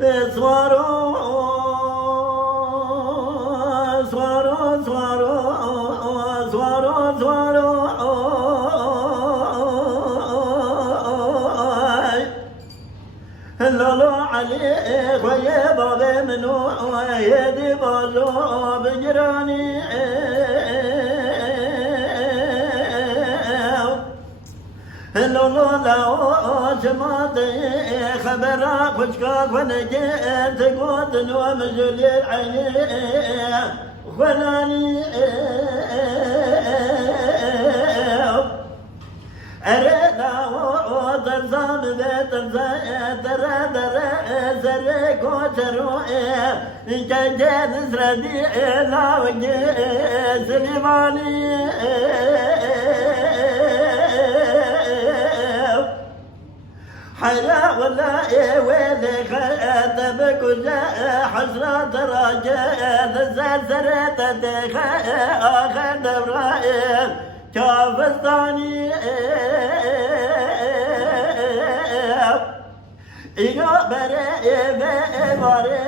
سوارو سوارو سوارو سوارو سوارو لولو علي خويا بابا منو يدي بازو بجراني لولو لا جماعت خبر خشكا ونجيت تقود ومجل العين خلاني أريدا وترزام بيت ترى زريك وتروي كجان زردي لا وجه سليماني حيا ولا ويلي خاتمك وجاء حسرة راجع زرزرت آخر دبرائل كافستاني إيجا بري باري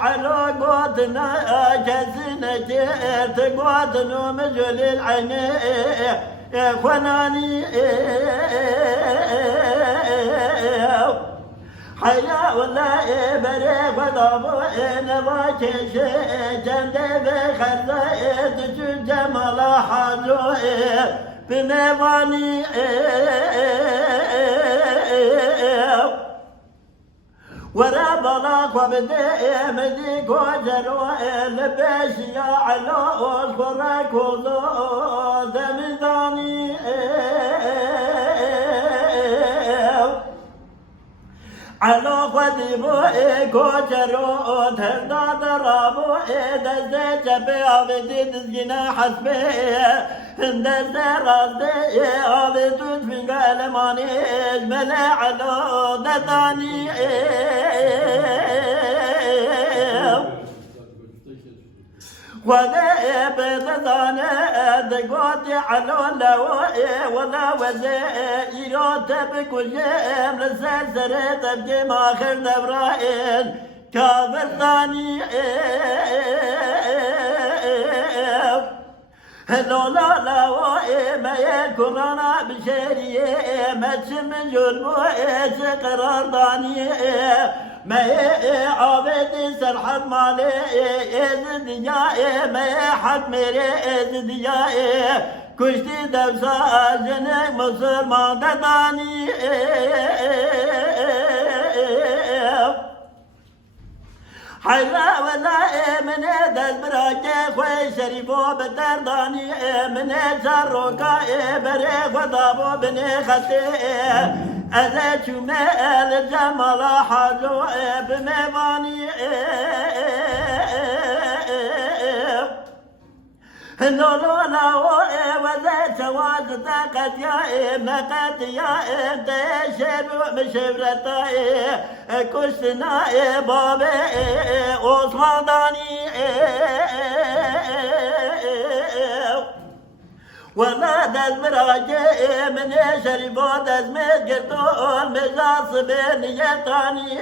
على قوتنا جزنا جيت قوتنا مجل العين خناني حيا ولا بري وضابو نواكش جند بخزائد جمال حاجو بنواني ورا بلاك وبدي مدي كوجرو لبشيا على أذكرك وضو دمداني على قديمو كوجرو تهدا درابو دزج بأبدي دزجنا حسبي دزج راسدي أبدي في قلماني ملا على دداني وذا بدنا دقاتي على لو ولا وزي يروت بكجام لسلسلة تبكي ما آخر دبرائل كافر ثاني لولا لا ما يكون بشريه ما تشم جرمو قرار ضاني ما عابد سرحب مالي إزدياء ما حق ميري إزدياء كشتي دبسا جنك مصر ما دداني حلا ولا من دل براجع خوي شريفو بدرداني من زروكا بري خطابو بني خطي أذا شمال الجمال حاجو بميواني لولو لاو وذا جواز طاقت يا مقات يا انت شب مشبرتا كشنا بابا عثماني ولا دز مراجع من شريفو دز مجرتون مجاص بين يتاني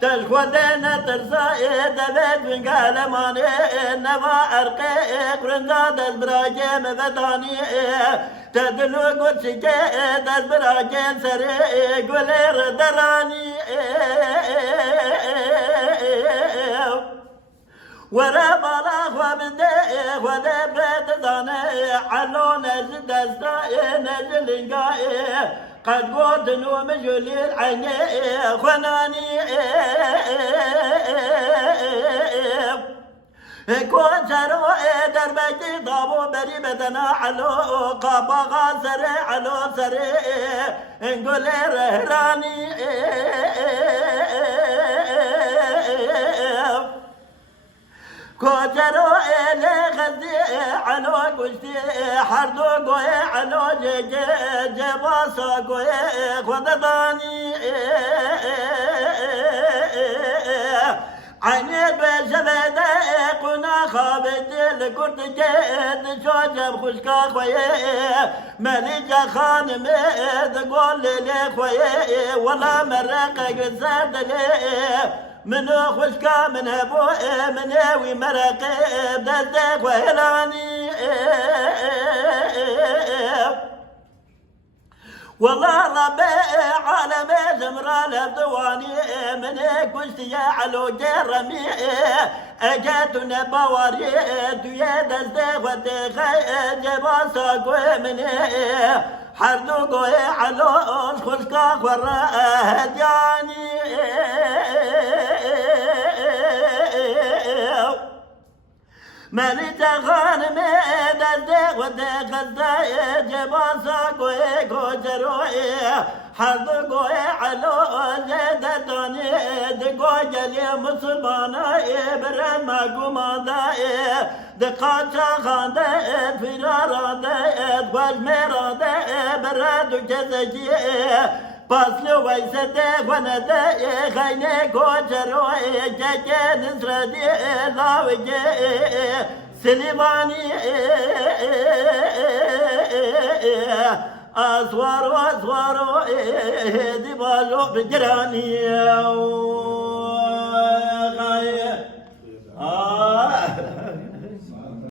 تشخدنا ترسائي دبت من قالماني نوا أرقي قرنزا دز مراجع مفتاني تدلو قدسي دز مراجع سري قولي ردراني ورا بالا خبدي خدا بيت دانا علو نزل دستا نزل لقاي قد قلت نوم جليل عيني خناني كون شرو دربتي ضابو بري بدنا علو قابا غاسر علو سري نقول رهراني كوجرو إلي غزي علو قشتي حردو قوي علو جيجي جباسا قوي خدداني عيني بشبه قنا خابت الكرد جيد شوجب خشكا خوي مليجا خانم تقول لي خوي ولا مرق قزاد لي من خشكا من ابو من اوي مرقب دزدق وهلاني والله رب عالم زمرا لبدواني من كشتي على جرمي اجت نبواري دويا دزدق ودخل جباسا من حردو على خشكا ورا جاني مالي تغانم دزدق ودخل جباسا كوجروي حردو على جدتاني دقوجلي مسلمانا برن ما قمادا دقاتا خاندت فرارادت والمرادت برد جزجي باسلو ويسدك وندا خيني كوجروي جاكي نسردي لاوجي سليماني أزوار دي بالو بجراني